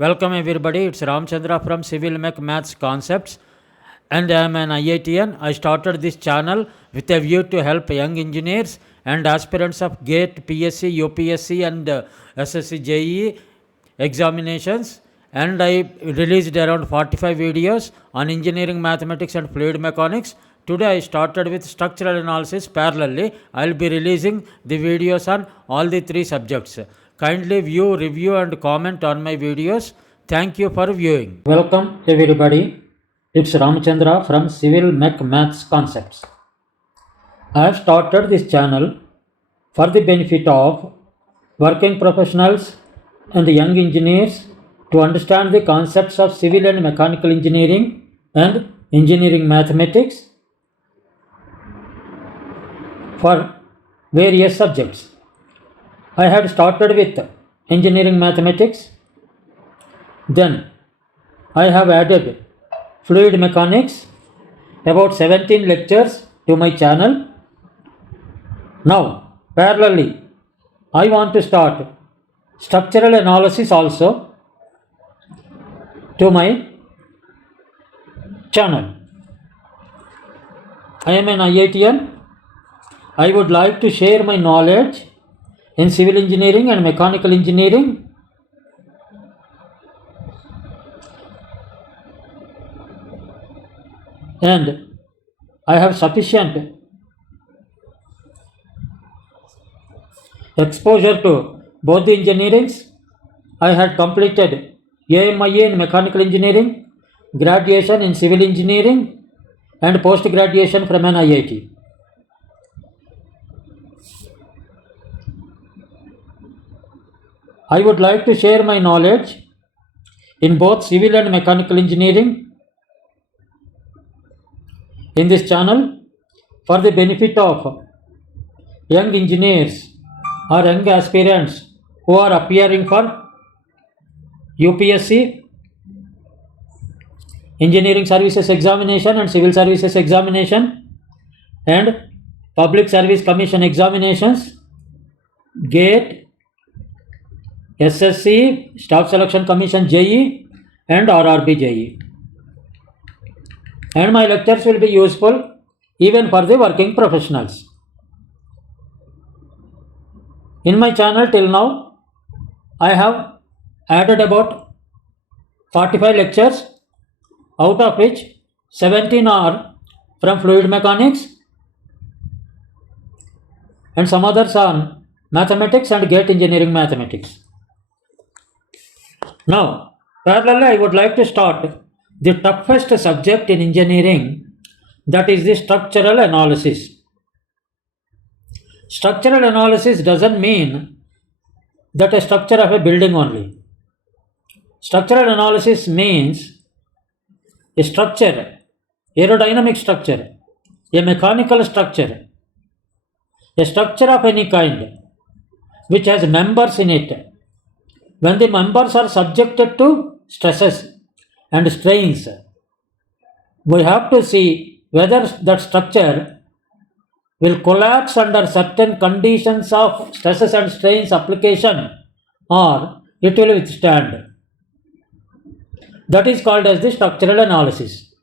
Welcome everybody, it's Ramchandra from CIVIL-MECH-MATHS Concepts and I am an IITian. I started this channel with a view to help young engineers and aspirants of GATE, PSC, UPSC and SSC JE examinations, and I released around 45 videos on engineering, mathematics and fluid mechanics. Today I started with structural analysis parallelly. I will be releasing the videos on all the three subjects. Kindly view, review and comment on my videos. Thank you for viewing. Welcome everybody. It's Ramchandra from CIVIL-MECH-MATHS Concepts. I have started this channel for the benefit of working professionals and young engineers to understand the concepts of civil and mechanical engineering and engineering mathematics for various subjects. I had started with engineering mathematics, then I have added fluid mechanics, about 17 lectures to my channel. Now, parallelly, I want to start structural analysis also to my channel. I am an IITian. I would like to share my knowledge in civil engineering and mechanical engineering. And I have sufficient exposure to both the engineerings. I had completed AMIA in mechanical engineering, graduation in civil engineering and post-graduation from an IIT. I would like to share my knowledge in both civil and mechanical engineering in this channel for the benefit of young engineers or young aspirants who are appearing for UPSC, Engineering Services Examination and Civil Services Examination and Public Service Commission Examinations, GATE, SSC, Staff Selection Commission JE and RRB JE. And my lectures will be useful even for the working professionals. In my channel till now, I have added about 45 lectures, out of which 17 are from fluid mechanics and some others on mathematics and GATE engineering mathematics. Now, parallelly, I would like to start the toughest subject in engineering, that is the structural analysis. Structural analysis doesn't mean that a structure of a building only. Structural analysis means a structure, aerodynamic structure, a mechanical structure, a structure of any kind which has members in it. When the members are subjected to stresses and strains, we have to see whether that structure will collapse under certain conditions of stresses and strains application or it will withstand. That is called as the structural analysis.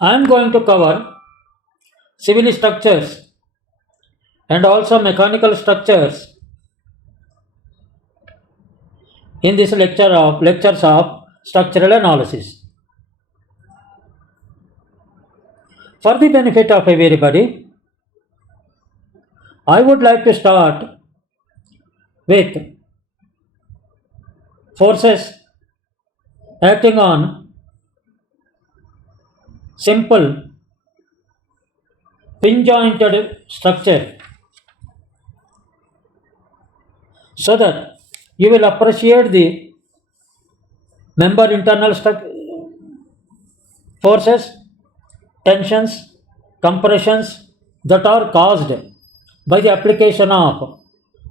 I am going to cover civil structures and also mechanical structures in this lectures of structural analysis. For the benefit of everybody, I would like to start with forces acting on simple pin-jointed structure, so that you will appreciate the member internal forces, tensions, compressions that are caused by the application of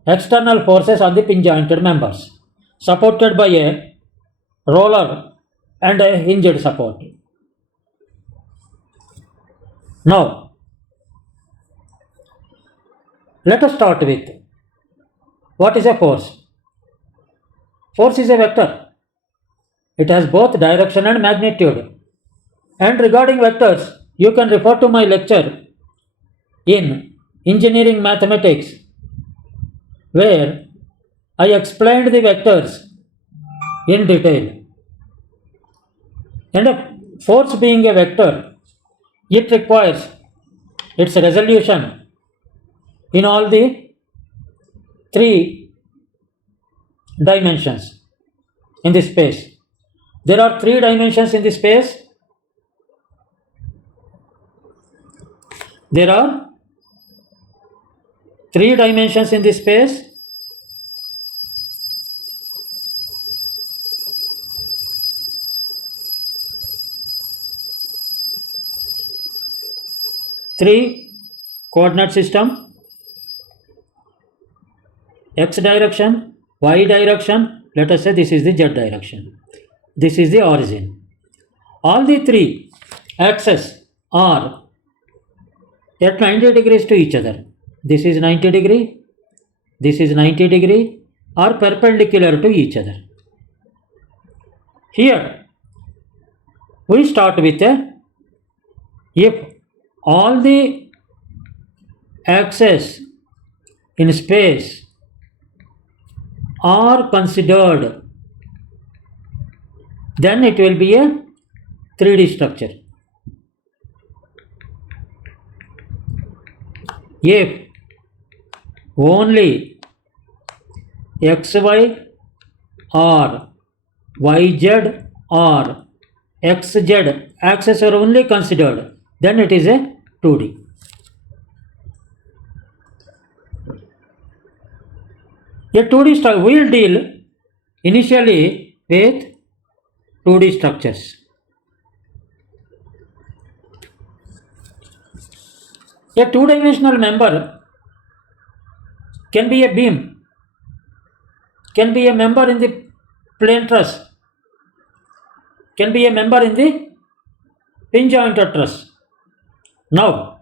external forces on the pin-jointed members, supported by a roller and a hinged support. Now, let us start with what is a force. Force is a vector. It has both direction and magnitude. And regarding vectors, you can refer to my lecture in engineering mathematics, where I explained the vectors in detail. And a force being a vector, it requires its resolution in all the three dimensions in the space. There are three dimensions in the space. There are three dimensions in the space. Three coordinate system: x direction, y direction. Let us say this is the z direction. This is the origin. All the three axes are at 90 degrees to each other. This is 90 degree, this is 90 degree, are perpendicular to each other. Here we start with if all the axes in space are considered, then it will be a 3D structure. If only xy or yz or xz axes are only considered, then it is a 2D. A 2D structure, we will deal initially with 2D structures. A two-dimensional member can be a beam, can be a member in the plane truss, can be a member in the pin jointed truss. Now,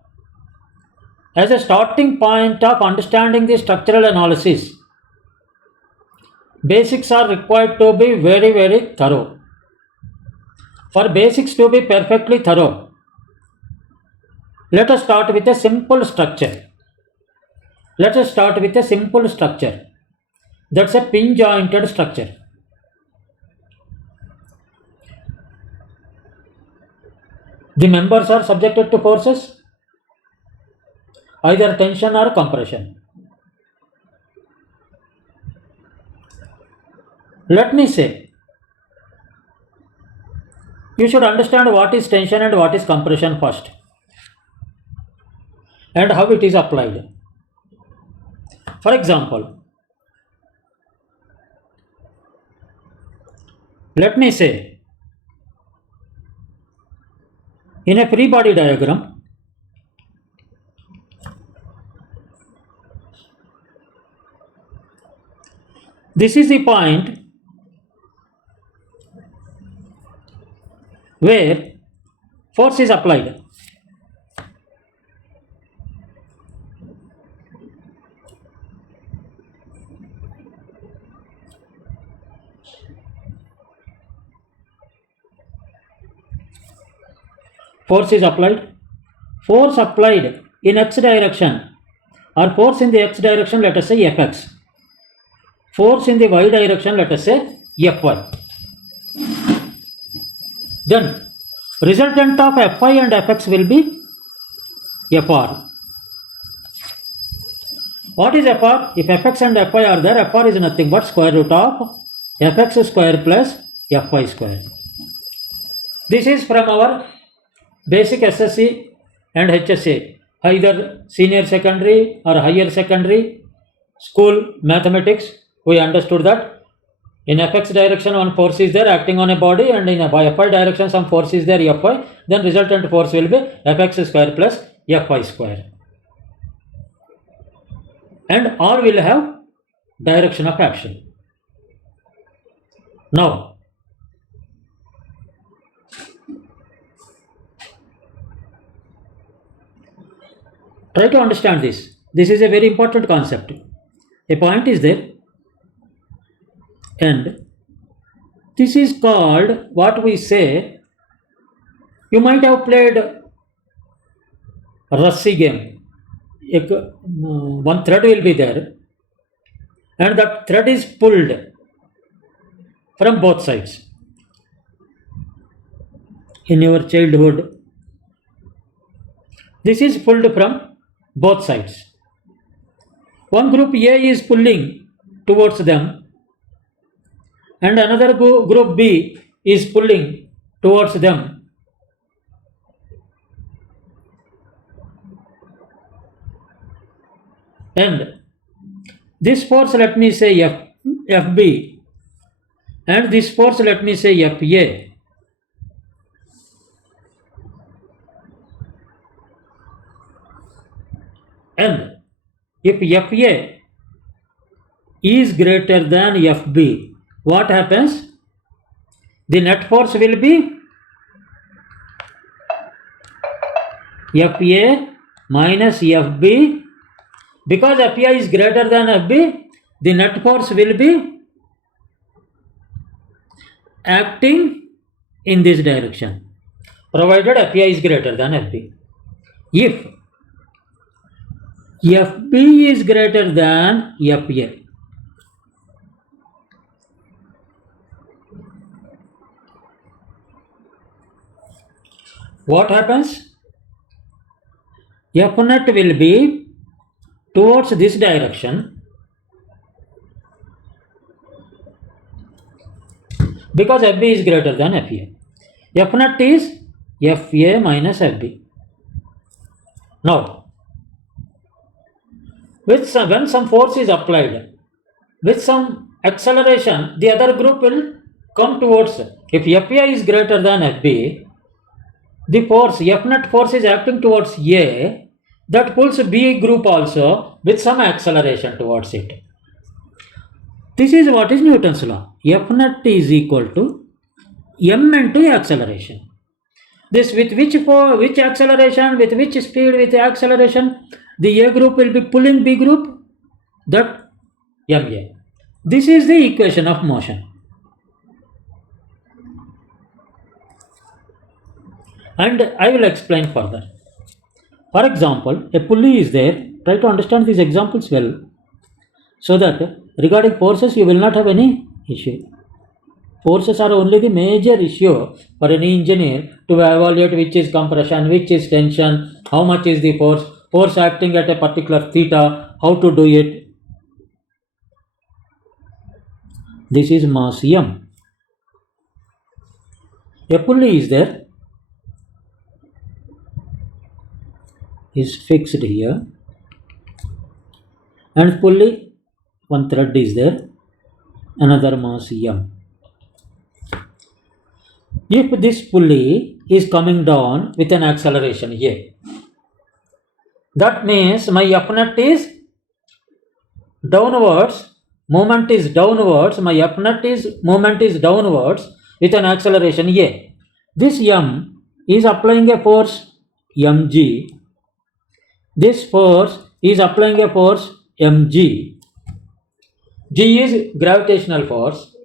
as a starting point of understanding the structural analysis, basics are required to be very, very thorough. For basics to be perfectly thorough, let us start with a simple structure. Let us start with a simple structure. That's a pin jointed structure. The members are subjected to forces, either tension or compression. Let me say, you should understand what is tension and what is compression first, and how it is applied. For example, let me say, in a free body diagram, this is the point where force is applied. Force is applied. Force applied in x direction, or force in the x direction, let us say Fx. Force in the y direction, let us say Fy. Then resultant of Fy and Fx will be Fr. What is Fr? If Fx and Fy are there, Fr is nothing but square root of Fx square plus Fy square. This is from our basic SSC and HSA, either senior secondary or higher secondary school mathematics. We understood that in Fx direction one force is there acting on a body, and in a Fy direction some force is there Fy, then resultant force will be Fx square plus Fy square, and all will have direction of action. Now, try to understand this. This is a very important concept. A point is there, and This is called what we say. You might have played Russi game. One thread will be there, and that thread is pulled from both sides. In your childhood, this is pulled from both sides. One group A is pulling towards them, and another group B is pulling towards them. And this force, let me say FB, and this force, let me say FA. And if FA is greater than FB, what happens? The net force will be FA minus FB. Because FA is greater than FB, the net force will be acting in this direction, provided FA is greater than FB. If FB is greater than FA, what happens? F net will be towards this direction, because FB is greater than FA. F net is FA minus FB. Now, when some force is applied, with some acceleration, the other group will come towards. If FA is greater than FB, the force, F net force is acting towards A, that pulls B group also with some acceleration towards it. This is what is Newton's law. F net is equal to m into acceleration. This with which acceleration, with which speed, with acceleration, the A group will be pulling B group, that ma. This is the equation of motion. And I will explain further. For example, a pulley is there. Try to understand these examples well, so that regarding forces you will not have any issue. Forces are only the major issue for any engineer to evaluate which is compression, which is tension, how much is the force acting at a particular theta, how to do it. This is mass m. A pulley is there, is fixed here, and pulley, one thread is there, another mass m. If this pulley is coming down with an acceleration a, that means my F net is downwards, moment is downwards, my F net is moment is downwards with an acceleration a. This m is applying a force mg. This force is applying a force mg. G is gravitational force.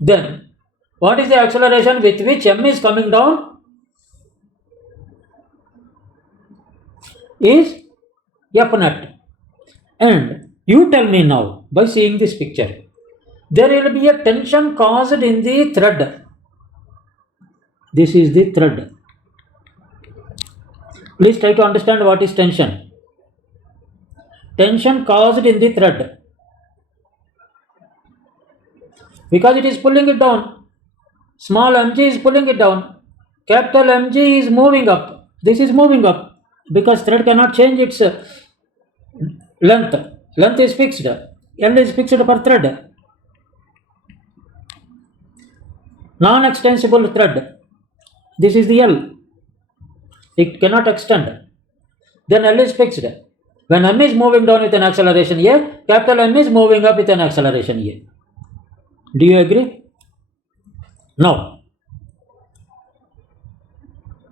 Then what is the acceleration with which m is coming down? Is F net. And you tell me now, by seeing this picture, there will be a tension caused in the thread. This is the thread. Please try to understand what is tension. Tension caused in the thread, because it is pulling it down. Small mg is pulling it down. Capital Mg is moving up. This is moving up because thread cannot change its length. Length is fixed. L is fixed per thread. Non-extensible thread. This is the L. It cannot extend. Then L is fixed. When m is moving down with an acceleration a, capital M is moving up with an acceleration a. Do you agree? Now,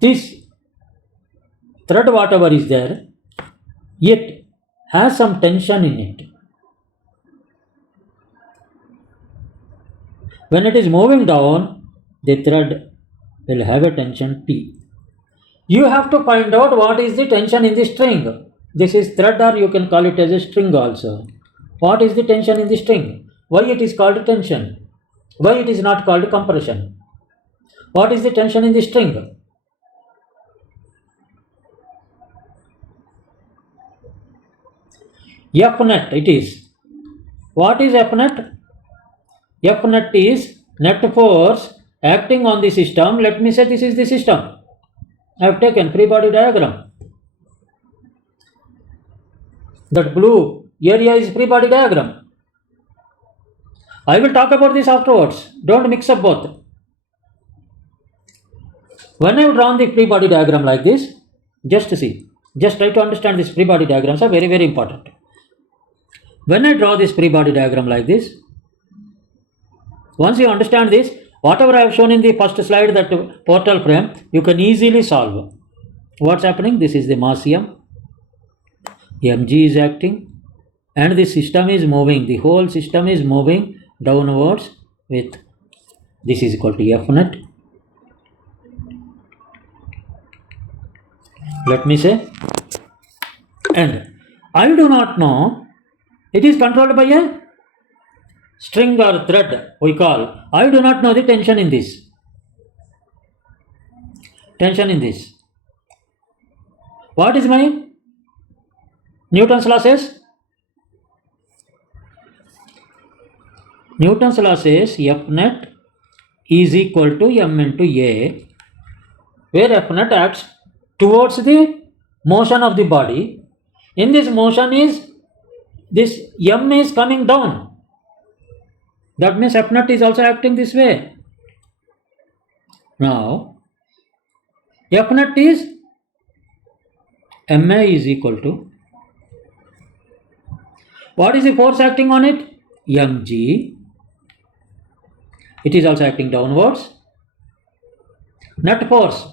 this thread, whatever is there, it has some tension in it. When it is moving down, the thread will have a tension T. You have to find out what is the tension in the string. This is thread, or you can call it as a string also. What is the tension in the string? Why it is called tension? Why it is not called compression? What is the tension in the string? F net it is. What is F net? F net is net force acting on the system. Let me say this is the system. I have taken free body diagram. That blue area is free body diagram. I will talk about this afterwards. Don't mix up both. When I have drawn the free body diagram like this, just see. Just try to understand this. Free body diagrams are very, very important. When I draw this free body diagram like this, once you understand this, whatever I have shown in the first slide, that portal frame, you can easily solve. What's happening? This is the mass M. Mg is acting, and the system is moving. The whole system is moving downwards with this is equal to F net. Let me say, and I do not know. It is controlled by a string or thread, we call. I do not know the tension in this. Tension in this. What is my Newton's law says? Newton's law says F net is equal to M into A, where F net acts towards the motion of the body. In this motion is this M is coming down. That means F net is also acting this way. Now, F net is MA is equal to, what is the force acting on it? Mg. It is also acting downwards. Net force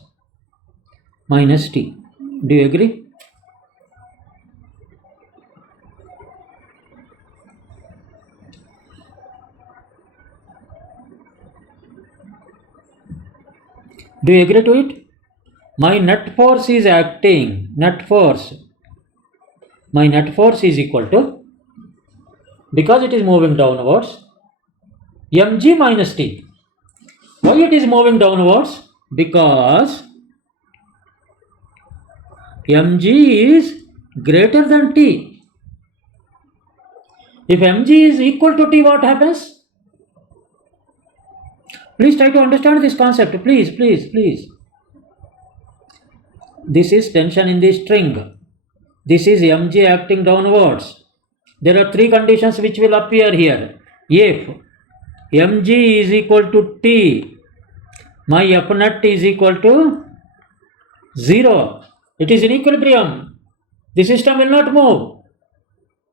minus T. Do you agree? Do you agree to it? My net force is acting. Net force. My net force is equal to, because it is moving downwards, Mg minus T. Why it is moving downwards? Because Mg is greater than T. If Mg is equal to T, what happens? Please try to understand this concept. Please. This is tension in the string. This is Mg acting downwards. There are three conditions which will appear here. If Mg is equal to T, my F net is equal to 0. It is in equilibrium. The system will not move.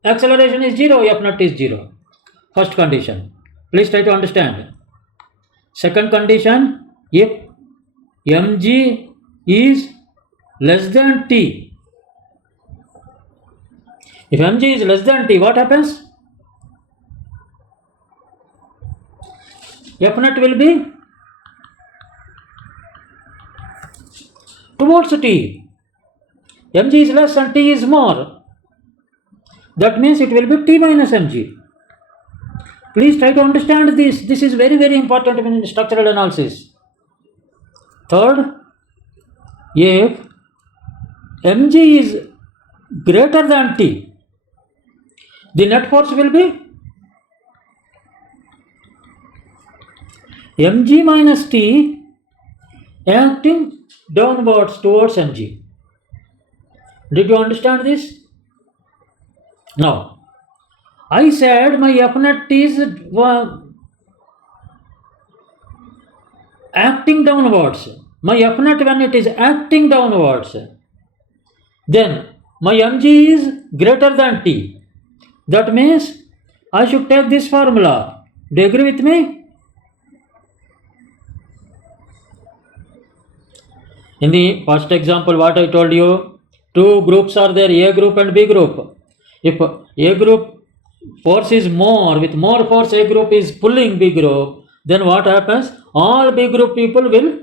Acceleration is 0, F net is 0. First condition. Please try to understand. Second condition, if Mg is less than T. If Mg is less than T, what happens? F net will be towards T. Mg is less and T is more. That means it will be T minus Mg. Please try to understand this. This is very, very important in structural analysis. Third, if Mg is greater than T, the net force will be Mg minus T acting downwards towards Mg. Did you understand this? Now, I said my F net is acting downwards. My F net, when it is acting downwards, then my Mg is greater than T. That means I should take this formula. Do you agree with me? In the first example, what I told you, two groups are there, A group and B group. If A group force is more, with more force A group is pulling B group, then what happens? All B group people will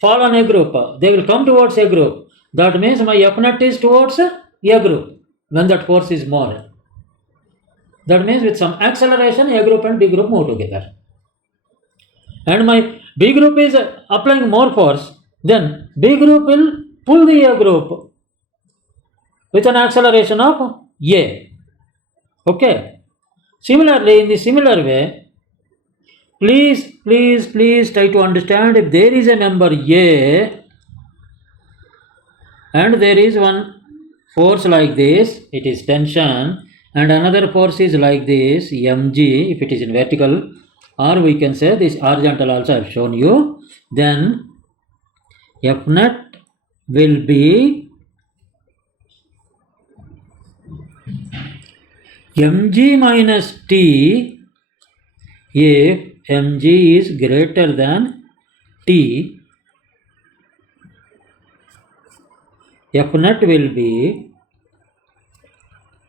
fall on A group. They will come towards A group. That means my F net is towards A group when that force is more. That means with some acceleration, A group and B group move together. And my B group is applying more force, then B group will pull the A group with an acceleration of A. Okay. Similarly, in the similar way, please try to understand, if there is a member A and there is one force like this, it is tension, and another force is like this, mg, if it is in vertical, or we can say this horizontal also I have shown you, then F net will be mg minus t if mg is greater than t. F net will be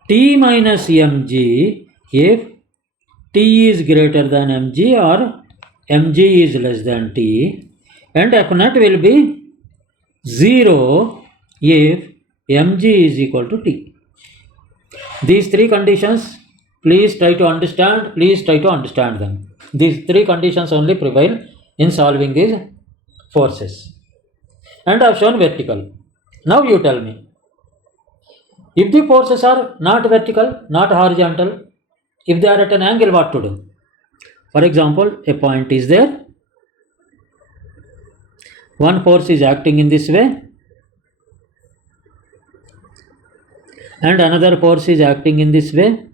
t minus mg if t is greater than mg or mg is less than t, and F net will be 0 if mg is equal to t. These three conditions, please try to understand them. These three conditions only prevail in solving these forces. And I have shown vertical. Now you tell me, if the forces are not vertical, not horizontal, if they are at an angle, what to do? For example, a point is there, one force is acting in this way, and another force is acting in this way.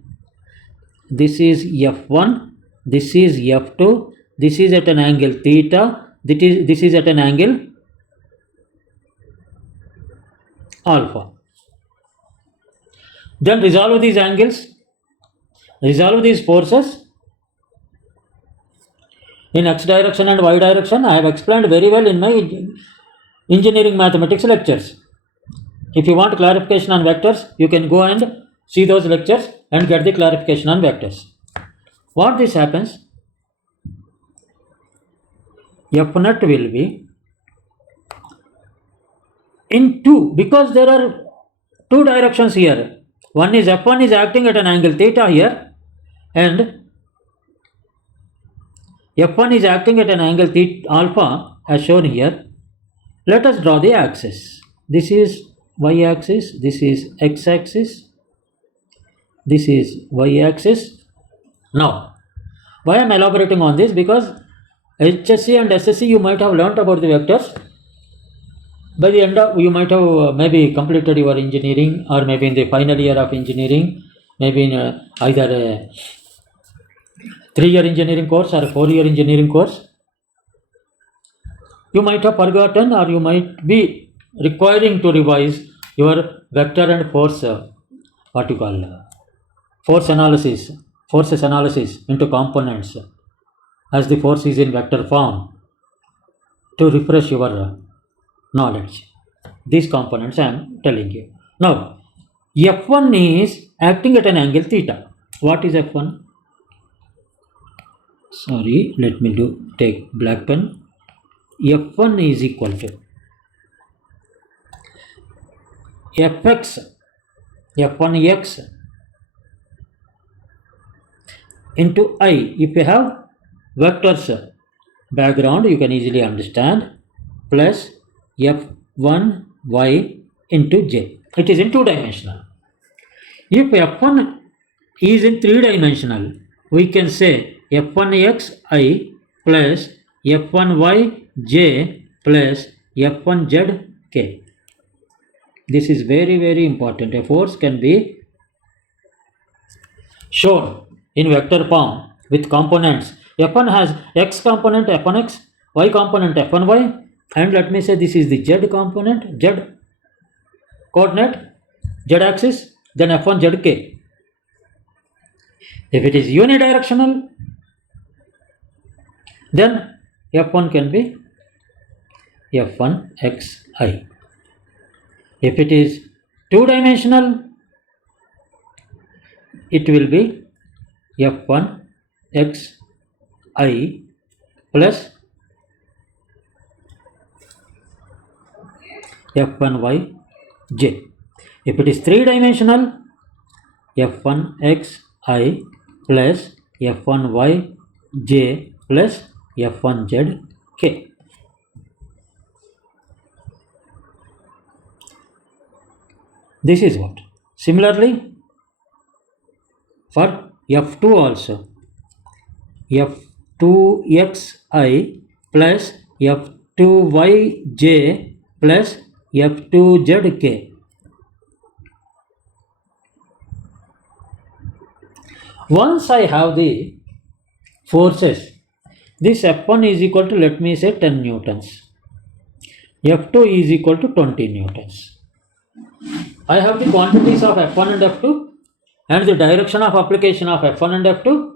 This is F1, this is F2, this is at an angle theta, this is at an angle alpha. Then resolve these angles, resolve these forces in x direction and y direction. I have explained very well in my engineering mathematics lectures. If you want clarification on vectors, you can go and see those lectures and get the clarification on vectors. What this happens? F net will be in 2, because there are two directions here. One is F1 is acting at an angle theta here, and F1 is acting at an angle theta alpha as shown here. Let us draw the axis. This is y axis, this is x axis, this is y axis. Now, why I am elaborating on this? Because HSC and SSC you might have learnt about the vectors. By the end of, you might have maybe completed your engineering, or maybe in the final year of engineering, maybe in either a 3-year engineering course or a 4-year engineering course. You might have forgotten, or you might be requiring to revise your vector and force, forces analysis into components as the force is in vector form, to refresh your knowledge. These components I am telling you. Now, F1 is acting at an angle theta. What is F1? Sorry, let me take black pen. F1 is equal to Fx, F1x into I. If you have vectors background, you can easily understand, plus F1y into j. It is in 2-dimensional. If F1 is in 3-dimensional, we can say F1xi plus F1yj plus F1zk. This is very important. A force can be shown in vector form with components. F1 has x component F1x, y component F1y, and let me say this is the z component, z coordinate, z axis, then F1 zk. If it is unidirectional, then F1 can be F1xi. If it is 2-dimensional, it will be F1xi plus F1 yj. If it is three-dimensional, F1xi plus F1yj plus F1zk. This is what. Similarly, for F2 also, F2xi plus F2yj plus F2zk. Once I have the forces, this F1 is equal to, let me say, 10 newtons. F2 is equal to 20 newtons. I have the quantities of F1 and F2 and the direction of application of F1 and F2.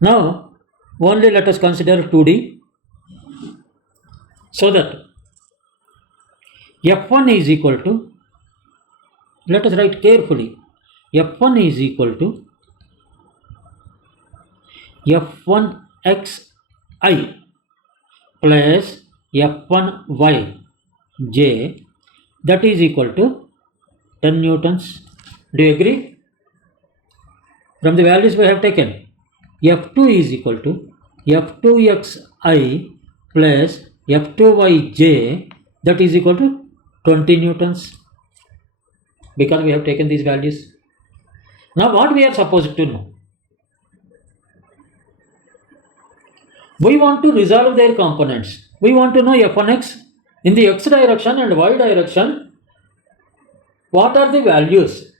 Now, only let us consider 2D. So that F1 is equal to, let us write carefully, F1 is equal to F1xi plus F1yj, that is equal to 10 newtons. Do you agree? From the values we have taken, F2 is equal to F2xi plus F2yj, that is equal to 20 newtons, because we have taken these values. Now what we are supposed to know? We want to resolve their components. We want to know F1x in the x direction and y direction. What are the values?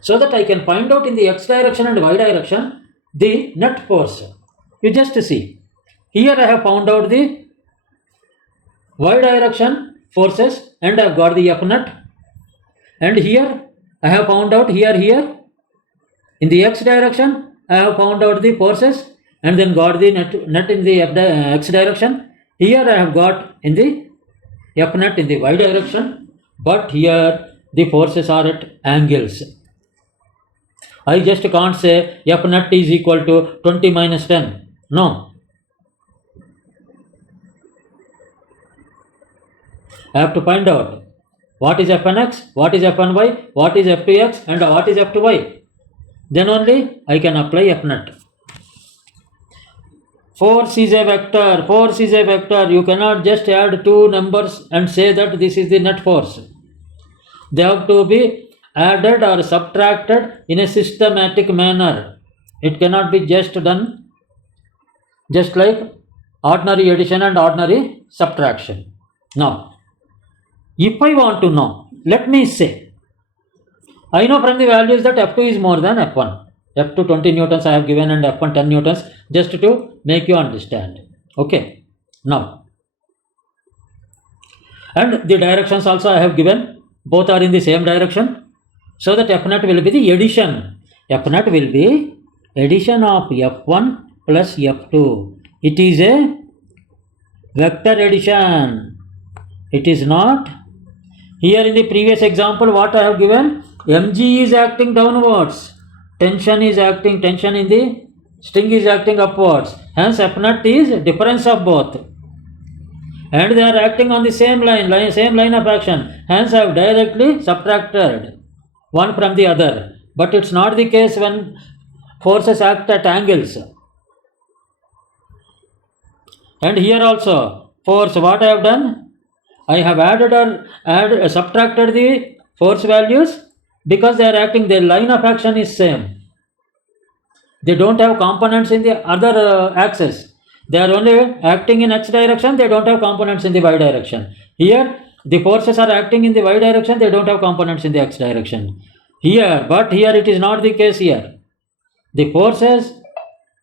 So that I can find out in the x direction and y direction the net force. You just see. Here I have found out the y direction forces and I have got the F net. And here I have found out here in the x direction I have found out the forces and then got the net in the x direction. Here I have got in the F net in the y direction, but here the forces are at angles. I just can't say F net is equal to 20 minus 10. No. I have to find out what is F1x, what is F1y, what is F2x and what is F2y. Then only I can apply F net. Force is a vector. Force is a vector. You cannot just add two numbers and say that this is the net force. They have to be added or subtracted in a systematic manner. It cannot be just done just like ordinary addition and ordinary subtraction. Now, if I want to know, let me say, I know from the values that F2 is more than F1. F2 20 newtons I have given and F1 10 newtons, just to make you understand. Okay. Now, and the directions also I have given. Both are in the same direction. So that F net will be the addition. F net will be addition of F1 plus F2. It is a vector addition. It is not. Here in the previous example, what I have given, mg is acting downwards, tension in the string is acting upwards. Hence F net is difference of both. And they are acting on the same line of action. Hence I have directly subtracted one from the other. But it's not the case when forces act at angles. And here also, force, what I have done? I have subtracted the force values because they are acting, their line of action is same. They don't have components in the other axis. They are only acting in x direction, they don't have components in the y direction. Here, the forces are acting in the y direction, they don't have components in the x direction. But here it is not the case here. The forces,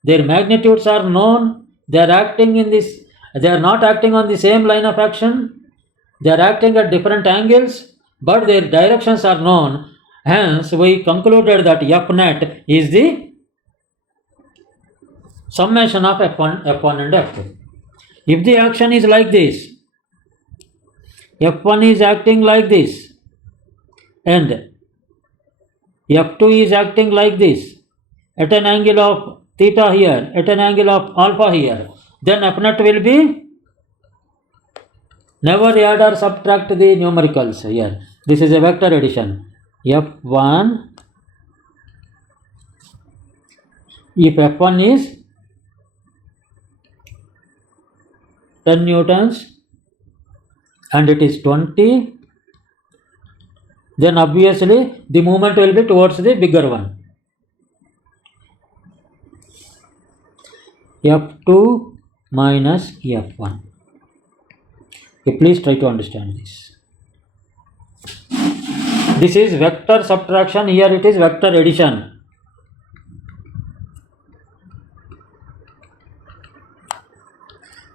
their magnitudes are known, they are not acting on the same line of action, they are acting at different angles, but their directions are known. Hence, we concluded that F net is the summation of F1 and F2. If the action is like this, F1 is acting like this, and F2 is acting like this, at an angle of theta here at an angle of alpha here, then F net will be, never add or subtract the numericals here. This is a vector addition. F1, if F1 is 10 newtons and it is 20, then obviously the movement will be towards the bigger one. F2 minus F1. Okay, please try to understand this. This is vector subtraction, here it is vector addition.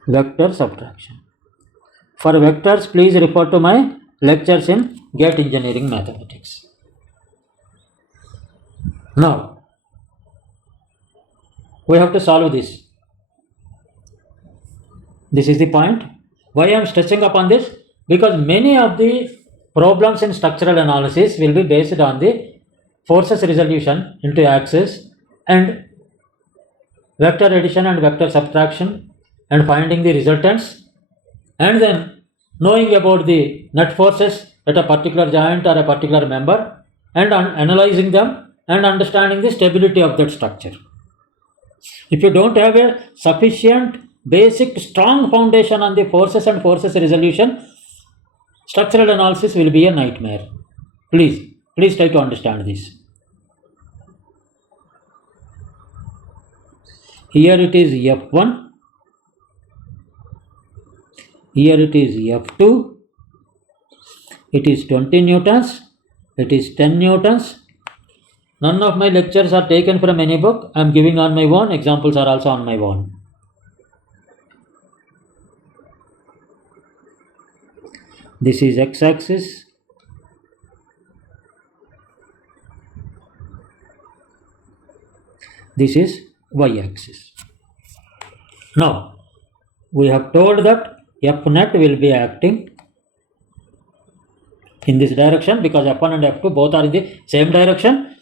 Vector subtraction. For vectors, please refer to my lectures in GATE Engineering Mathematics. Now, we have to solve this. This is the point. Why I am stressing upon this? Because many of the problems in structural analysis will be based on the forces resolution into axis and vector addition and vector subtraction and finding the resultants, and then knowing about the net forces at a particular joint or a particular member and analyzing them and understanding the stability of that structure. If you don't have a sufficient basic strong foundation on the forces and forces resolution, structural analysis will be a nightmare. Please try to understand this. Here it is F1, here it is F2, it is 20 newtons, it is 10 newtons. None of my lectures are taken from any book. I am giving on my own, examples are also on my own. This is x-axis, this is y-axis. Now, we have told that F net will be acting in this direction because F1 and F2 both are in the same direction.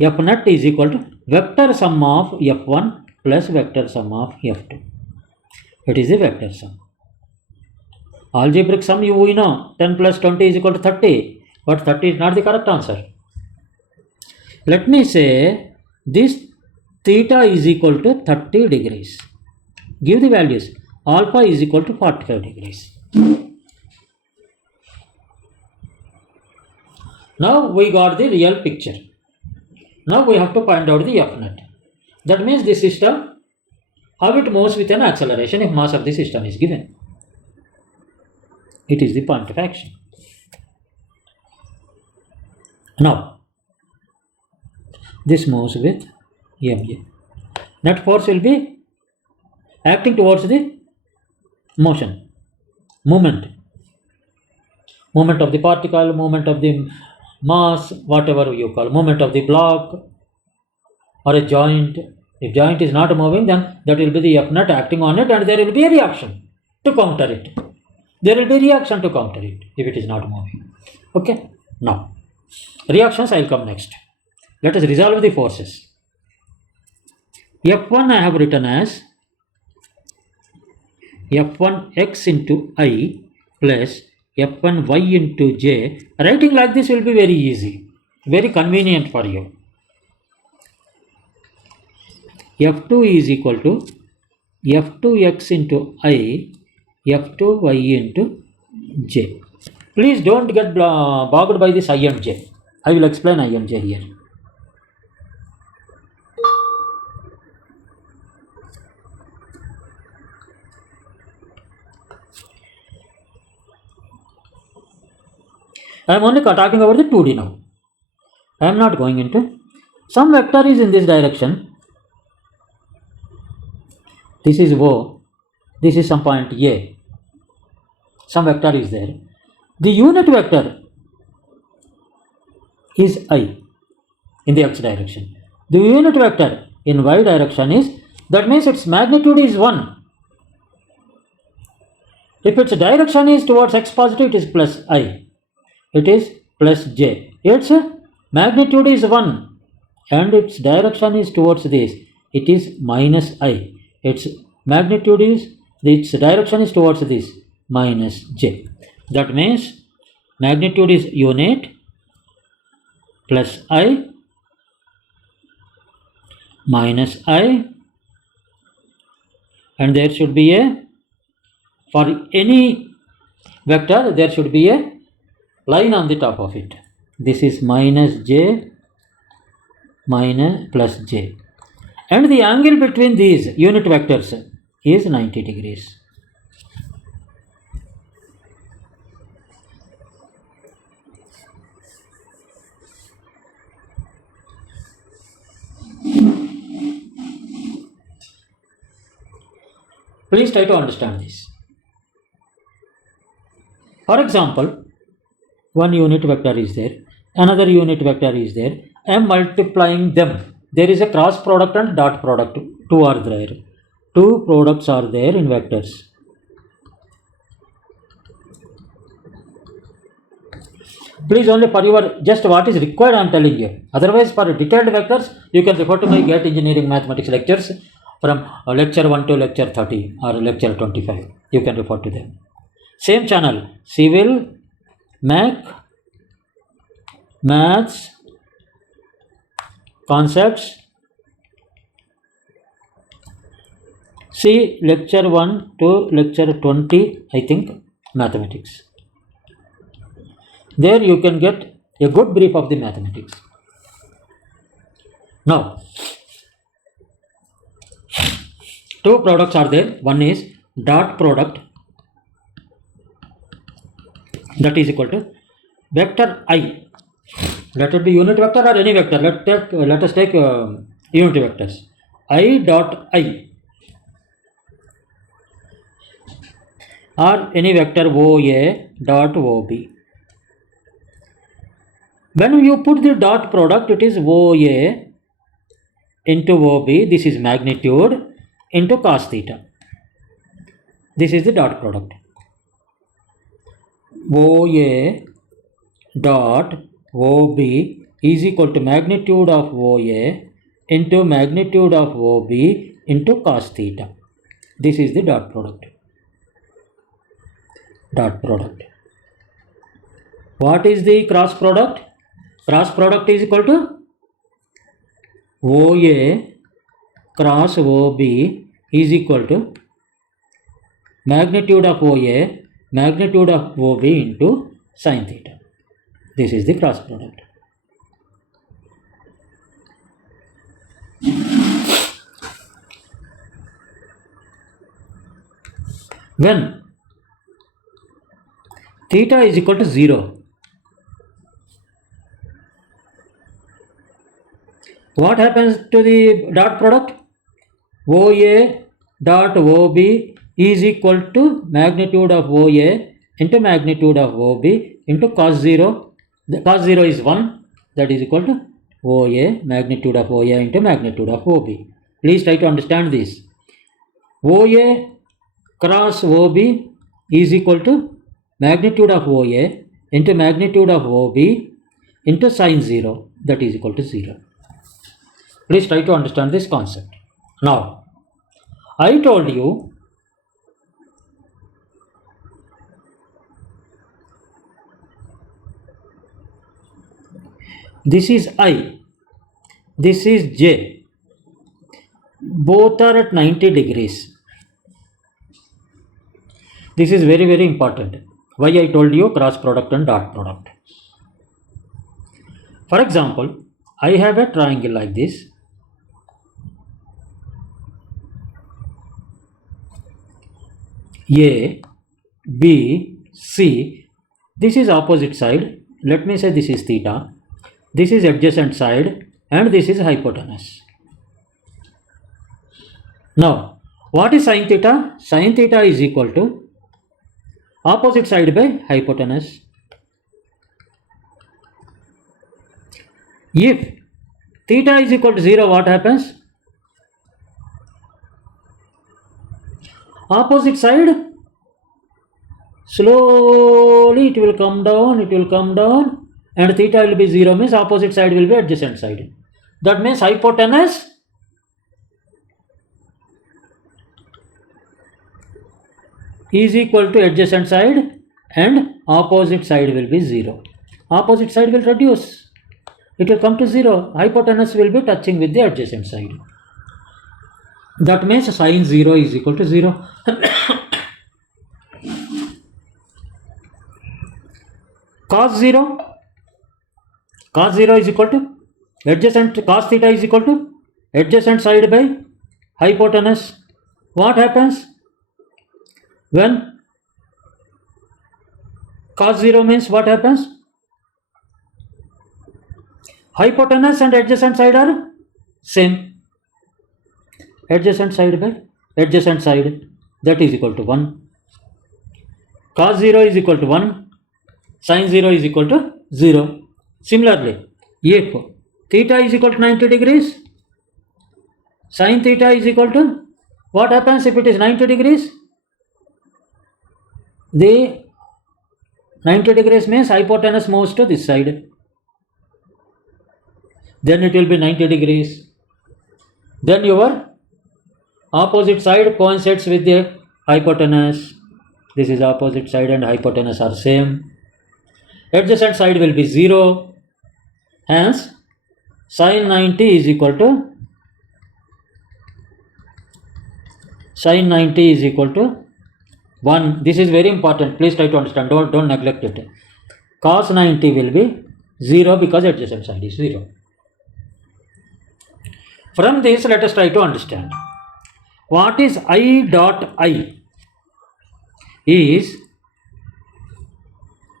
F net is equal to vector sum of F1 plus vector sum of F2. It is the vector sum. Algebraic sum you know 10 plus 20 is equal to 30, but 30 is not the correct answer. Let me say this theta is equal to 30 degrees. Give the values. Alpha is equal to 45 degrees. Now we got the real picture. Now we have to find out the F net. That means the system, how it moves with an acceleration if mass of the system is given. It is the point of action. Now, this moves with MA. Net force will be acting towards the motion, movement of the particle, movement of the mass, whatever you call, movement of the block or a joint. If joint is not moving, then that will be the F net acting on it and there will be a reaction to counter it. There will be a reaction to counter it if it is not moving. Okay. Now, reactions I will come next. Let us resolve the forces. F1 I have written as F1x into I plus F1y into j. Writing like this will be very easy, very convenient for you. F2 is equal to F2x into I, F2y into j. Please don't get bogged by this I and j. I will explain I and j here. I am only talking about the 2D now. I am not going into. Some vector is in this direction. This is O. This is some point A. Some vector is there. The unit vector is I in the x direction. The unit vector in y direction is, that means its magnitude is 1. If its direction is towards x positive, it is plus I. It is plus j. Its magnitude is 1 and its direction is towards this. it is minus I. Its magnitude is, its direction is towards this, minus j. That means magnitude is unit plus I minus I, and there should be a, for any vector there should be a line on the top of it. This is minus j minus plus j, and the angle between these unit vectors is 90 degrees. Please try to understand this. For example, one unit vector is there, another unit vector is there. I am multiplying them. There is a cross product and dot product. Two are there. Two products are there in vectors. Please, only for your, just what is required I am telling you. Otherwise, for detailed vectors, you can refer to my GATE Engineering Mathematics lectures from lecture 1 to lecture 30 or lecture 25. You can refer to them. Same channel, Civil, Mech, Maths, Concepts. See lecture 1 to lecture 20, I think, Mathematics. There you can get a good brief of the mathematics. Now, two products are there. One is dot product, that is equal to vector I. Let it be unit vector or any vector. Let us take unit vectors. I dot I, or any vector OA dot OB. When you put the dot product, it is OA into OB. This is magnitude into cos theta. This is the dot product. OA dot OB is equal to magnitude of OA into magnitude of OB into cos theta. This is the dot product. Dot product. What is the cross product? Cross product is equal to OA cross OB is equal to magnitude of OA, magnitude of OB into sin theta. This is the cross product. When theta is equal to 0, what happens to the dot product? OA dot OB is equal to magnitude of OA into magnitude of OB into cos 0. The cos 0 is 1, that is equal to OA magnitude of OA into magnitude of OB. Please try to understand this. OA cross OB is equal to magnitude of OA into magnitude of OB into sin 0, that is equal to 0. Please try to understand this concept. Now, I told you this is I, this is J. Both are at 90 degrees. This is very, very important. Why I told you cross product and dot product. For example, I have a triangle like this. A, B, C. This is opposite side. Let me say this is theta. This is adjacent side and this is hypotenuse. Now, what is sin theta? Sin theta is equal to opposite side by hypotenuse. If theta is equal to 0, what happens? Opposite side, slowly it will come down, and theta will be 0, means opposite side will be adjacent side. That means hypotenuse is equal to adjacent side and opposite side will be 0. Opposite side will reduce. It will come to 0. Hypotenuse will be touching with the adjacent side. That means sin 0 is equal to 0. Cos 0 is equal to adjacent, cos theta is equal to adjacent side by hypotenuse. What happens when cos 0 means what happens? Hypotenuse and adjacent side are same. Adjacent side by adjacent side, that is equal to 1. Cos 0 is equal to 1. Sin 0 is equal to 0. Similarly, if theta is equal to 90 degrees, sin theta is equal to, what happens if it is 90 degrees? The 90 degrees means hypotenuse moves to this side. Then it will be 90 degrees. Then your opposite side coincides with the hypotenuse. This is opposite side and hypotenuse are same. Adjacent side will be 0. Hence, sin 90 is equal to 1. This is very important. Please try to understand. Don't neglect it. Cos 90 will be 0 because adjacent side is 0. From this, let us try to understand. What is I dot I? Is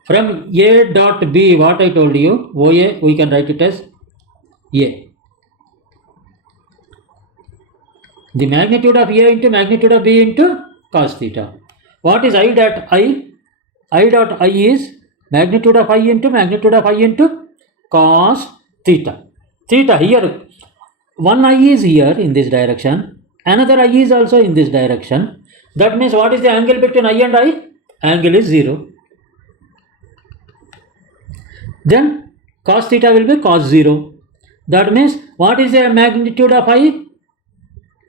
from A dot B, what I told you, OA, we can write it as A. The magnitude of A into magnitude of B into cos theta. What is I dot I? I dot I is magnitude of I into cos theta. Theta here, one I is here in this direction, another I is also in this direction. That means what is the angle between I and I? Angle is 0. Then cos theta will be cos 0. That means what is the magnitude of I?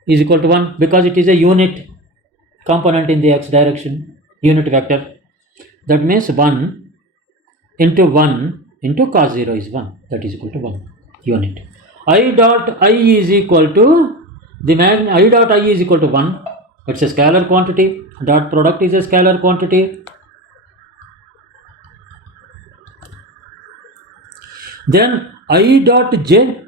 Is equal to 1 because it is a unit component in the x direction, unit vector. That means 1 into cos 0 is 1. That is equal to 1 unit. I dot I is equal to I dot I is equal to 1. It's a scalar quantity. Dot product is a scalar quantity. Then I dot j,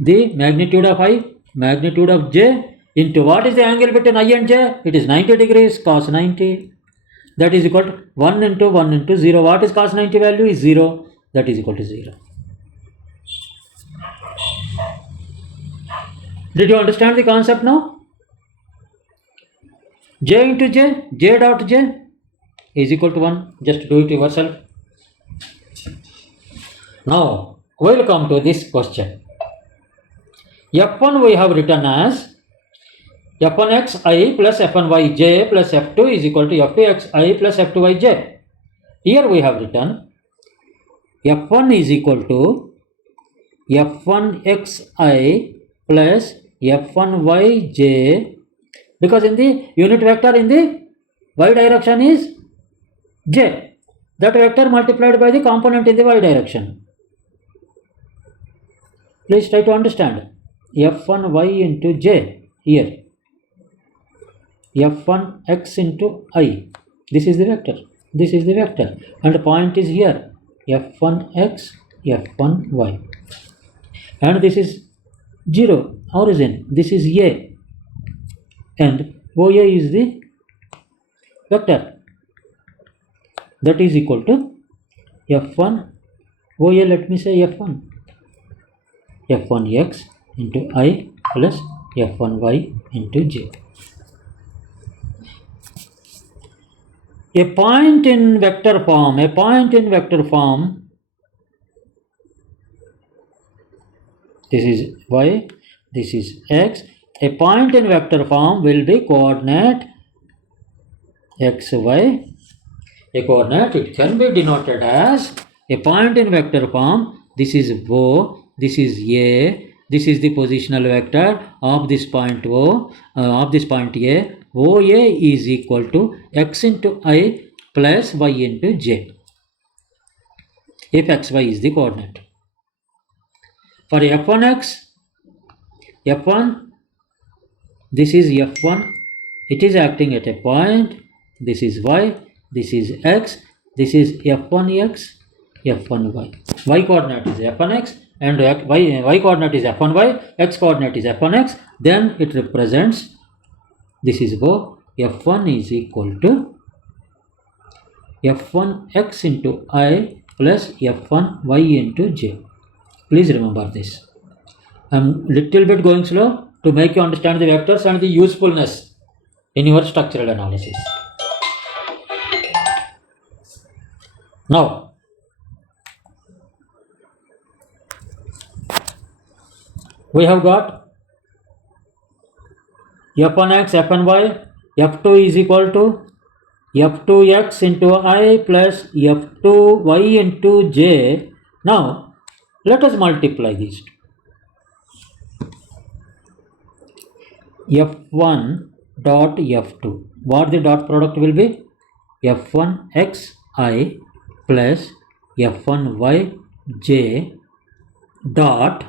the magnitude of I, magnitude of j into what is the angle between I and j? It is 90 degrees, cos 90. That is equal to 1 into 0. What is cos 90 value? Is 0. That is equal to 0. Did you understand the concept now? J into j, j dot j is equal to 1. Just do it yourself. Now, we will come to this question. F1 we have written as F1xi plus F1yj plus F2 is equal to F2xi plus F2yj. Here we have written F1 is equal to F1xi plus F1yj, because in the unit vector in the y direction is j. That vector multiplied by the component in the y direction. Please try to understand. F1y into j here. F1x into I. This is the vector. This is the vector. And the point is here. F1x, F1y. And this is 0, origin. This is A. And OA is the vector. That is equal to F1, OA, let me say F1. F1x into I plus F1y into j. A point in vector form, this is y, this is x. A point in vector form will be coordinate x, y. A coordinate, it can be denoted as a point in vector form. This is O, this is A, this is the positional vector of this point O, of this point A. OA is equal to x into I plus y into j, if xy is the coordinate. For f1x, f1, this is f1, it is acting at a point, this is y, this is x, this is f1x, f1y. Y coordinate is f1x and y coordinate is f1y, x coordinate is f1x, then it represents, this is O, f1 is equal to f1x into I plus f1y into j. Please remember this. I'm little bit going slow to make you understand the vectors and the usefulness in your structural analysis. Now, we have got f1x, f1y, f2 is equal to f2x into I plus f2y into j. Now, let us multiply these two. f1 dot f2. What the dot product will be? f1xi plus f1yj dot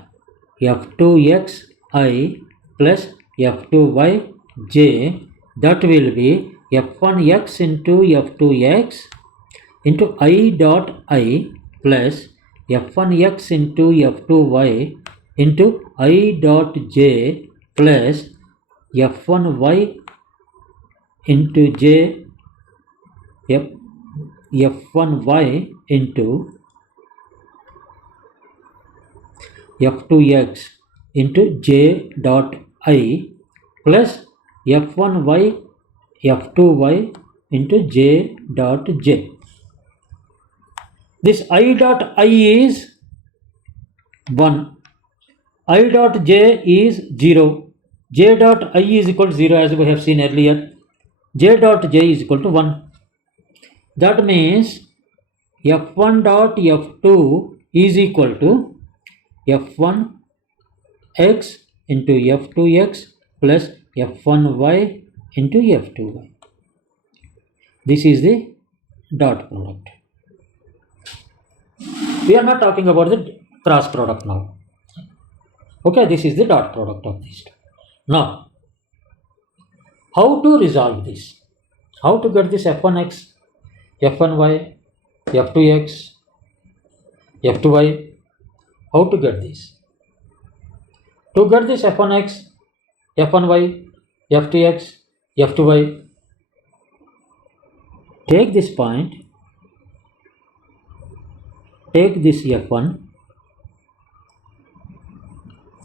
f2xi plus f2yj, that will be f1x into f2x into I dot I plus f1x into f2y into I dot j plus f1y into j, f1y into f2x into j dot I plus f1y f2y into j dot j. This I dot I is 1, I dot j is 0, j dot I is equal to 0 as we have seen earlier, j dot j is equal to 1. That means f1 dot f2 is equal to f1x into f2x plus f1y into f2y. This is the dot product. We are not talking about the cross product now. Okay, this is the dot product of these two. Now, how to resolve this? How to get this f1x, f1y, f2x, f2y? How to get this? To get this f1x, f1y, f2x, f2y, take this point, take this f1,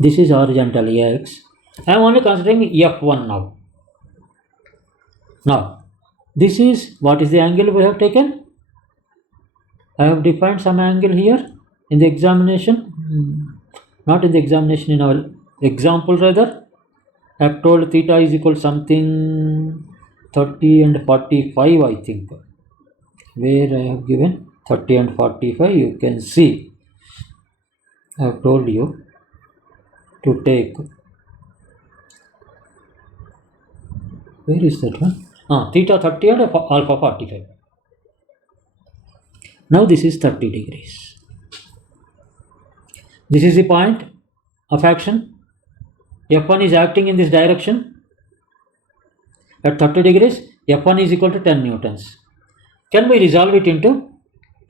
this is horizontal x. I am only considering f1 now. Now, this is, what is the angle we have taken? I have defined some angle here in the examination, not in the examination, in our example rather. I have told theta is equal to something 30 and 45, I think. Where I have given 30 and 45, you can see. I have told you to take, where is that one? Theta 30 and alpha 45. Now this is 30 degrees. This is the point of action. F1 is acting in this direction. At 30 degrees, F1 is equal to 10 newtons. Can we resolve it into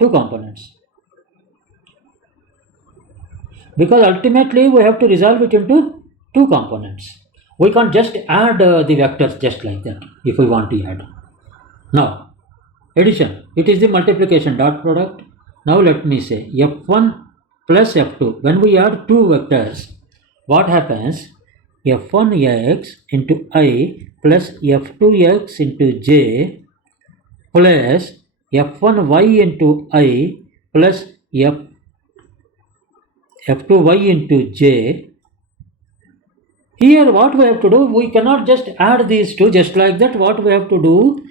two components? Because ultimately we have to resolve it into two components. We can't just add the vectors just like that if we want to add. Now, addition, it is the multiplication dot product. Now let me say f1 plus f2. When we add two vectors, what happens? f1x into I plus f2x into j plus f1y into I plus f2y into j. Here what we have to do, we cannot just add these two just like that. What we have to do,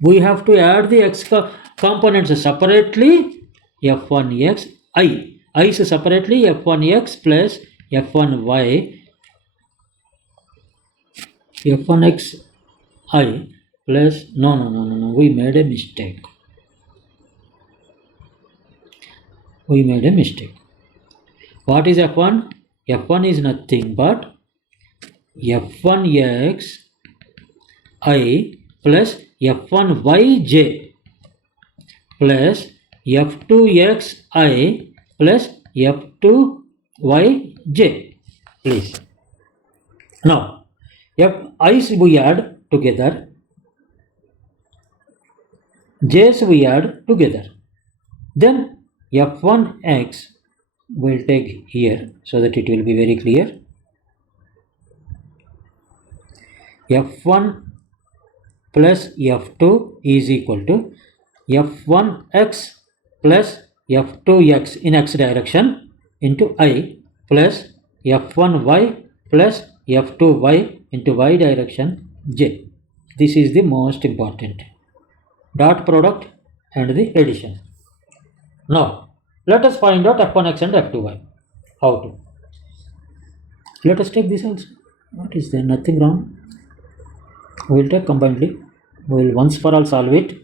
we have to add the x components separately. f1x, I is separately f1x plus f1y f1x I plus no, we made a mistake. What is f1? f1 is nothing but f1x I plus f1yj plus f2x I plus f2yj. Please. Now, if i's we add together, j's we add together, then f1x will take here so that it will be very clear. f1 plus f2 is equal to f1x plus f2x in x direction into I plus f1y plus f2y into y direction j. This is the most important. Dot product and the addition. Now, let us find out f1x and f2y. How to? Let us take this also. What is there? Nothing wrong. We will take combinedly. We will once for all solve it.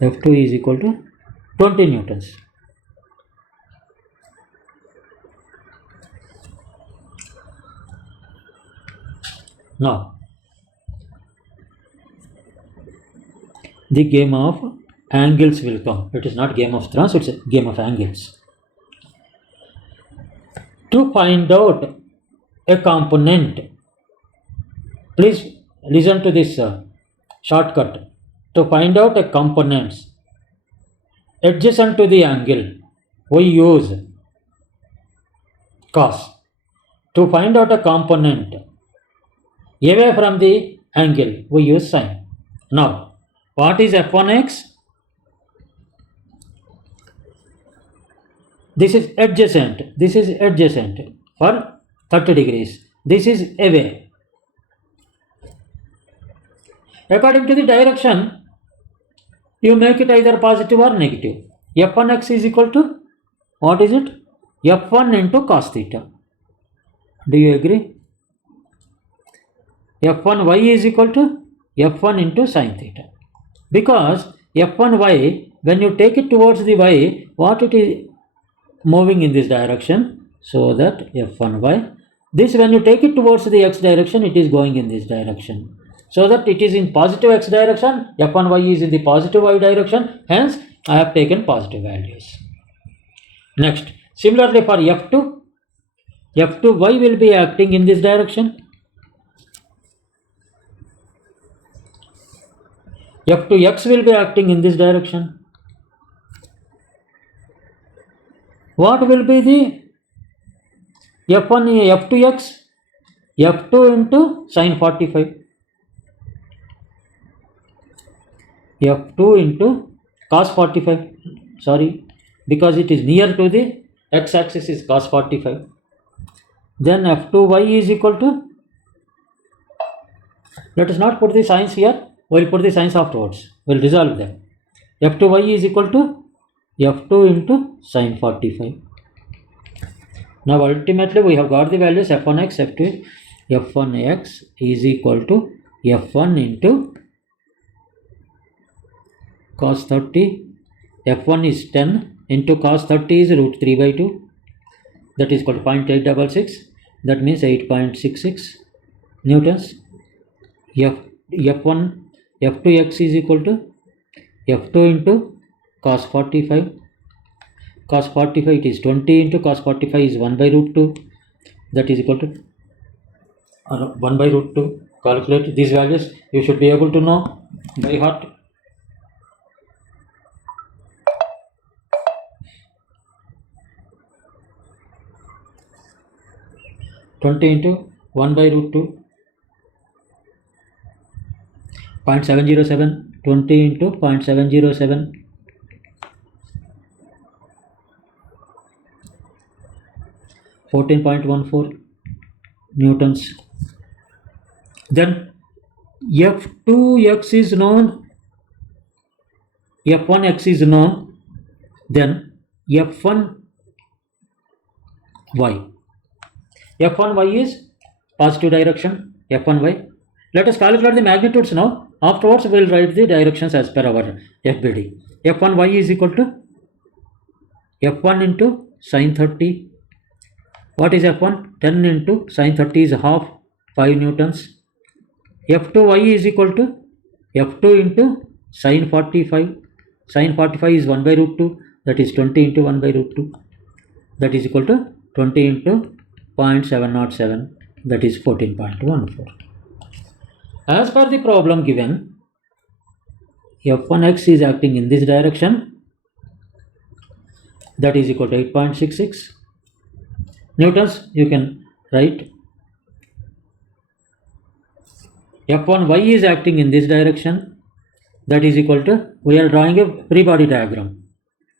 F2 is equal to 20 newtons. Now, the game of angles will come. It is not game of thrones, it's a game of angles. To find out a component, please listen to this shortcut. To find out a components adjacent to the angle, we use cos. To find out a component away from the angle, we use sin. Now, what is f1x? This is adjacent. This is adjacent for 30 degrees. This is away. According to the direction, you make it either positive or negative. f1x is equal to, what is it? f1 into cos theta. Do you agree? f1y is equal to f1 into sin theta. Because f1y, when you take it towards the y, what it is moving in this direction, so that f1y. This, when you take it towards the x direction, it is going in this direction. So that it is in positive x direction, f1y is in the positive y direction, hence I have taken positive values. Next, similarly for f2, f2y will be acting in this direction. f2x will be acting in this direction. What will be the f1, f2x? f2 into sin 45. f2 into cos 45. Sorry, because it is near to the x-axis is cos 45. Then f2y is equal to, let us not put the signs here, we will put the signs afterwards, we will resolve them. f2y is equal to f2 into sin 45. Now ultimately we have got the values f1x, f2, f1x is equal to f1 into cos 30, f1 is 10 into cos 30 is root 3 by 2, that is equal to 0.866, that means 8.66 newtons. f1, f2x is equal to f2 into cos 45, cos 45 it is 20 into cos 45 is 1 by root 2, that is equal to 1 by root 2. Calculate these values, you should be able to know by heart. Into 1 by root 2, 0.707, 20 into 0.707, 14.14 newtons. Then f2x is known, f1x is known, then F1y. F1y is positive direction, F1y. Let us calculate the magnitudes now. Afterwards, we will write the directions as per our FBD. F1y is equal to F1 into sine 30. What is F1? 10 into sine 30 is half, 5 newtons. F2y is equal to F2 into sine 45. Sine 45 is 1 by root 2, that is 20 into 1 by root 2. That is equal to 20 into 0.707, that is 14.14. As per the problem given, F1x is acting in this direction, that is equal to 8.66 newtons. You can write F1y is acting in this direction, that is equal to, we are drawing a free body diagram,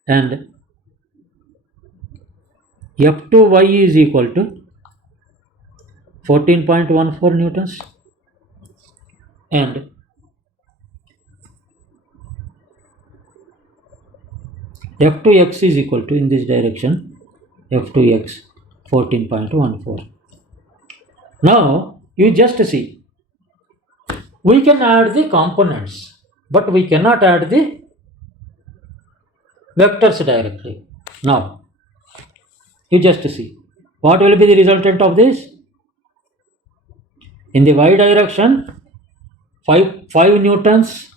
and F2y is equal to 14.14 newtons, and F2x is equal to, in this direction, F2x 14.14. Now you just see, we can add the components, but we cannot add the vectors directly. Now you just see, what will be the resultant of this? In the y direction, 5 newtons.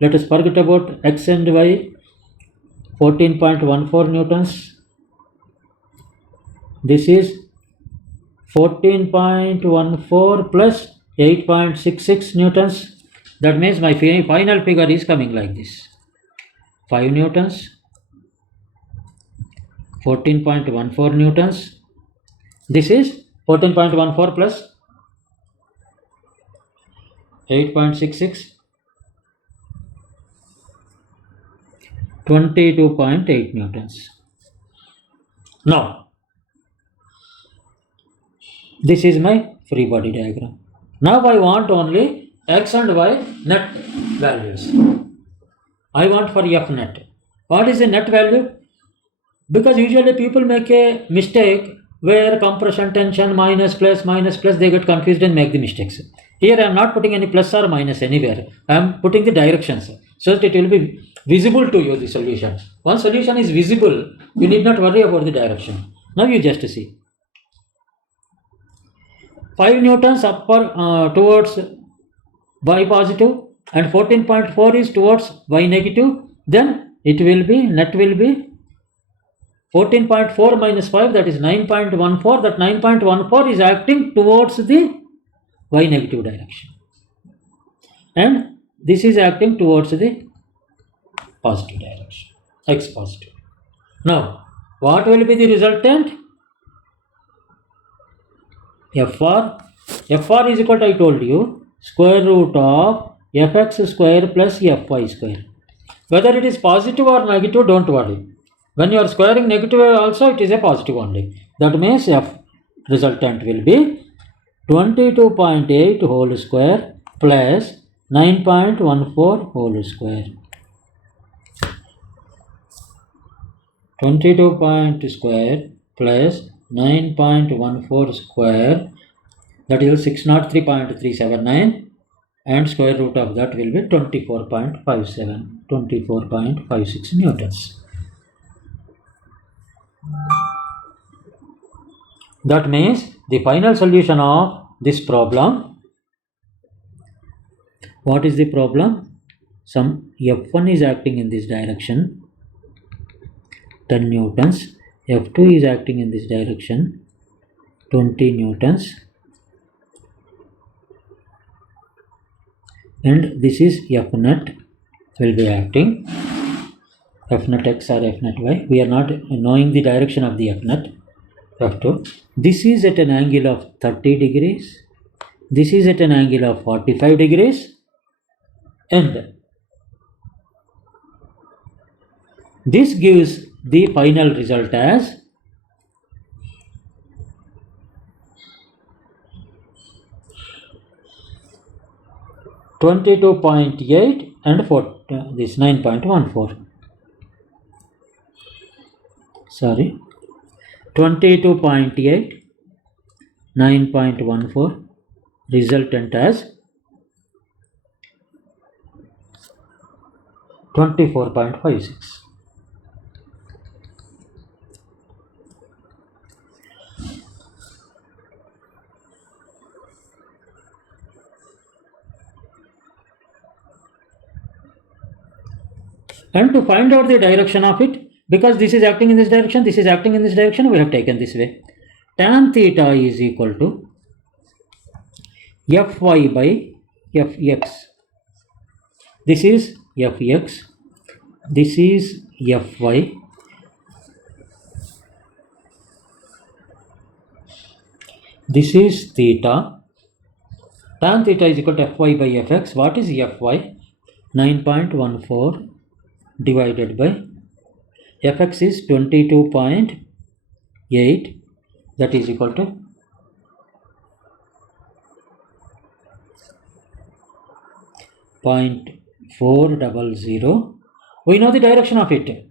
Let us forget about x and y. 14.14 newtons. This is 14.14 plus 8.66 newtons. That means my final figure is coming like this: 5 newtons, 14.14 newtons. This is 14.14 plus 8.66, 22.8 newtons. Now this is my free body diagram. Now I want only x and y net values. I want for F net. What is the net value? Because usually people make a mistake where compression, tension, minus, plus, they get confused and make the mistakes. Here I am not putting any plus or minus anywhere. I am putting the directions so that it will be visible to you, the solution. Once solution is visible, you need not worry about the direction. Now you just see. 5 newtons upper towards y positive and 14.4 is towards y negative. Then it will be, net will be 14.4 minus 5, that is 9.14. That 9.14 is acting towards the y negative direction, and this is acting towards the positive direction, x positive. Now what will be the resultant? Fr is equal to, I told you, square root of fx square plus fy square. Whether it is positive or negative, don't worry. When you are squaring negative also, it is a positive only. That means f resultant will be 22.8 whole square plus 9.14 whole square. 22 square plus 9.14 square, that is 603.379, and square root of that will be 24.56 newtons. That means the final solution of this problem, what is the problem? Some F1 is acting in this direction, 10 newtons. F2 is acting in this direction, 20 newtons. And this is F net will be acting, F net x or F net y. We are not knowing the direction of the F net. F2. This is at an angle of 30 degrees. This is at an angle of 45 degrees. And this gives the final result as 22.8 and this 9.14. 22.8, 9.14, resultant as 24.56. And to find out the direction of it, because this is acting in this direction, this is acting in this direction, we have taken this way. Tan theta is equal to Fy by Fx. This is Fx, this is Fy, this is theta. Tan theta is equal to Fy by Fx. What is Fy? 9.14 divided by Fx is 22.8, that is equal to 0.400. We know the direction of it.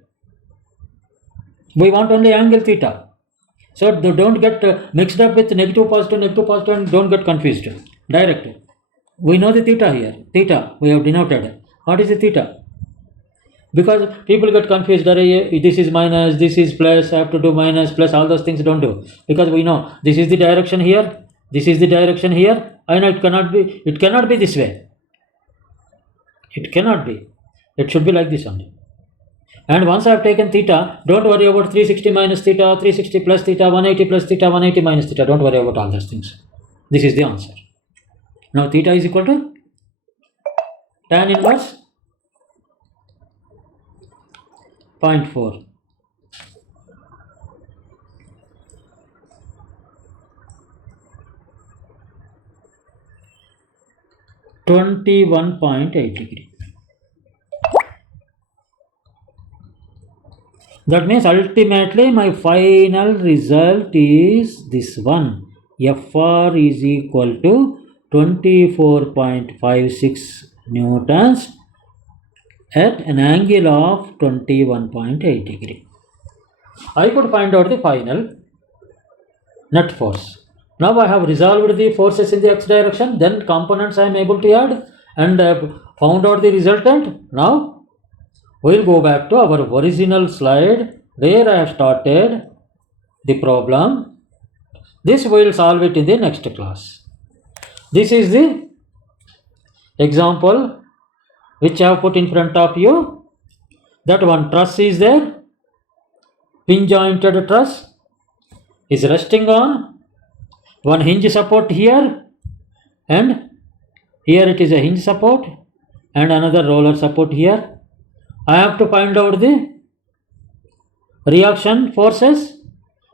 We want only angle theta. So don't get mixed up with negative, positive, and don't get confused. Direct. We know the theta here. Theta we have denoted. What is the theta? Because people get confused, this is minus, this is plus, I have to do minus, plus, all those things don't do. Because we know this is the direction here, this is the direction here. I know it cannot be this way. It cannot be. It should be like this only. And once I have taken theta, don't worry about 360 minus theta, 360 plus theta, 180 plus theta, 180 minus theta. Don't worry about all those things. This is the answer. Now theta is equal to tan inverse 0.4. (21.8 degree). That means ultimately my final result is this one. Fr is equal to 24.56 newtons at an angle of 21.8 degree. I could find out the final net force. Now I have resolved the forces in the x direction, then components I am able to add, and I have found out the resultant. Now we will go back to our original slide where I have started the problem. This we will solve it in the next class. This is the example which I have put in front of you. That one truss is there, pin jointed truss is resting on one hinge support here, and here it is a hinge support and another roller support here. I have to find out the reaction forces.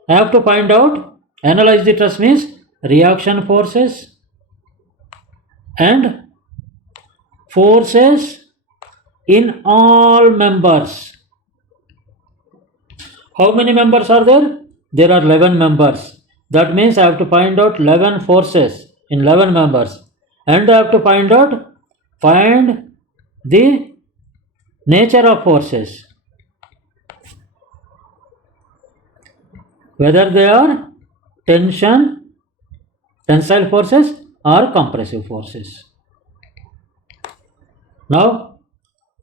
I have to find out, analyze the truss means reaction forces and forces in all members. How many members are there? There are 11 members. That means I have to find out 11 forces in 11 members, and I have to find the nature of forces, whether they are tensile forces or compressive forces. Now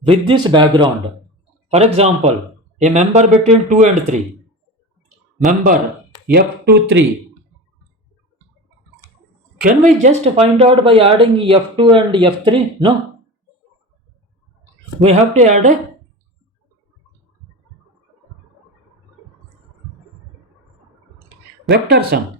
with this background, for example, a member between 2 and 3, member F2 3, can we just find out by adding F2 and F3? No. We have to add a vector sum.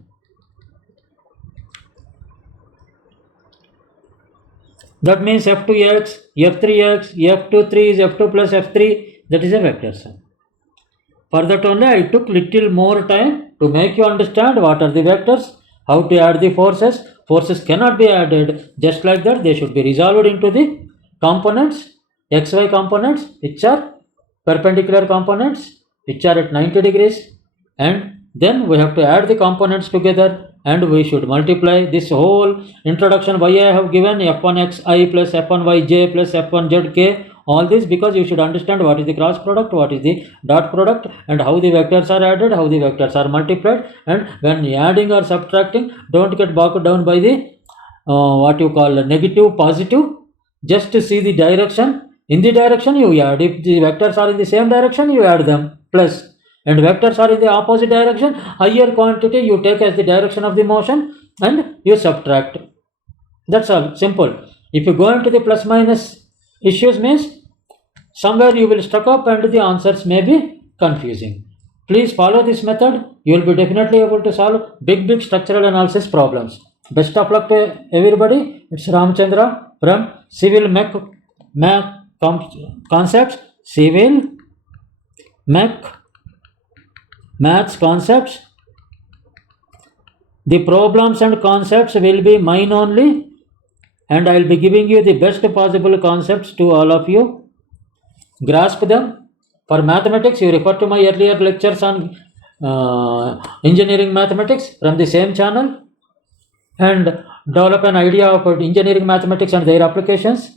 That means F2x, F3x, F2 3 is F2 plus F3, that is a vector sum. For that only I took little more time to make you understand what are the vectors, how to add the forces. Forces cannot be added just like that, they should be resolved into the components, xy components, which are perpendicular components, which are at 90 degrees, and then we have to add the components together and we should multiply. This whole introduction why I have given F1xi plus F1yj plus F1zk, all this, because you should understand what is the cross product, what is the dot product, and how the vectors are added, how the vectors are multiplied. And when adding or subtracting, don't get bogged down by the what you call negative, positive. Just to see the direction. In the direction you add. If the vectors are in the same direction, you add them, plus. And vectors are in the opposite direction, higher quantity you take as the direction of the motion and you subtract. That's all, simple. If you go into the plus minus issues, means somewhere you will stuck up and the answers may be confusing. Please follow this method. You will be definitely able to solve big structural analysis problems. Best of luck to everybody. It's Ramchandra from CIVIL-MECH-Concepts, CIVIL-MECH-MATHS concepts. The problems and concepts will be mine only, and I will be giving you the best possible concepts to all of you. Grasp them. For mathematics, you refer to my earlier lectures on engineering mathematics from the same channel, and develop an idea of engineering mathematics and their applications.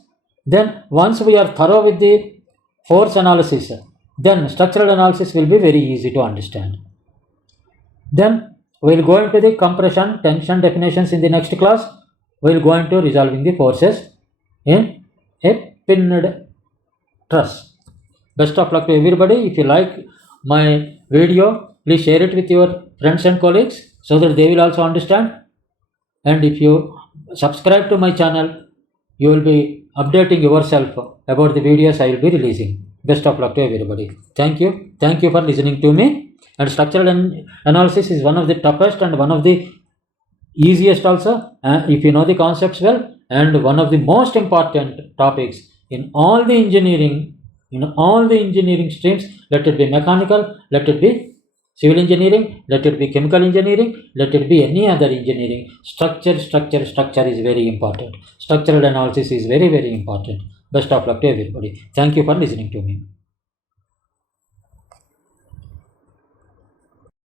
Then once we are thorough with the force analysis, then structural analysis will be very easy to understand. Then we will go into the compression, tension definitions in the next class. We will go into resolving the forces in a pinned truss. Best of luck to everybody. If you like my video, please share it with your friends and colleagues so that they will also understand. And if you subscribe to my channel, you will be updating yourself about the videos I will be releasing. Best of luck to everybody. Thank you. Thank you for listening to me. And structural analysis is one of the toughest and one of the easiest also, if you know the concepts well, and one of the most important topics in all the engineering, streams. Let it be mechanical, let it be civil engineering, let it be chemical engineering, let it be any other engineering. Structure is very important. Structural analysis is very important. Best of luck to everybody. Thank you for listening to me.